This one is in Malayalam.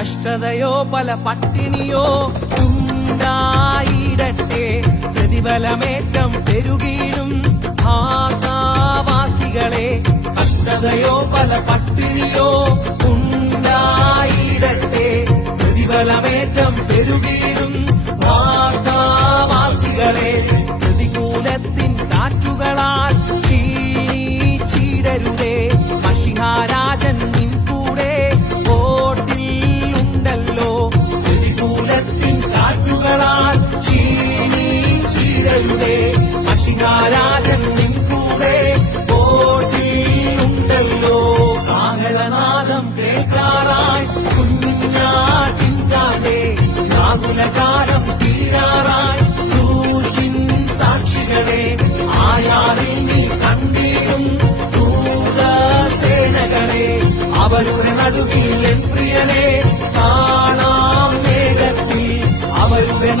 അഷ്ടതയോ പല പട്ടിണിയോ ഉണ്ടായിടട്ടെ പ്രതിഫലമേറ്റം പെരുകീടും ഭാഗാവാസികളെ. അഷ്ടതയോ പല പട്ടിണിയോ ഉണ്ടായിടട്ടെ പ്രതിഫലമേറ്റം പെരുകീടും ഭാഗാവാസികളെ. പ്രതികൂലത്തിൻ കാറ്റുകളാൽ മഷിഹാരാജൻ നിൻ കൂടെ ഓട്ടിൽ ഉണ്ടല്ലോ കാഹളനാദം കേൾക്കാറായി. കുഞ്ഞാട്ടിൻ കാലേ രാകുലകാലം തീരാറായി. ക്രൂശിൻ സാക്ഷികളെ ആയാറിൽ നീ കണ്ടിടും. ദൂതസേനകളെ അവരുടെ നടുവിൽ എൻ പ്രിയനെ കാണാം മേഘത്തിൽ അവരുടെ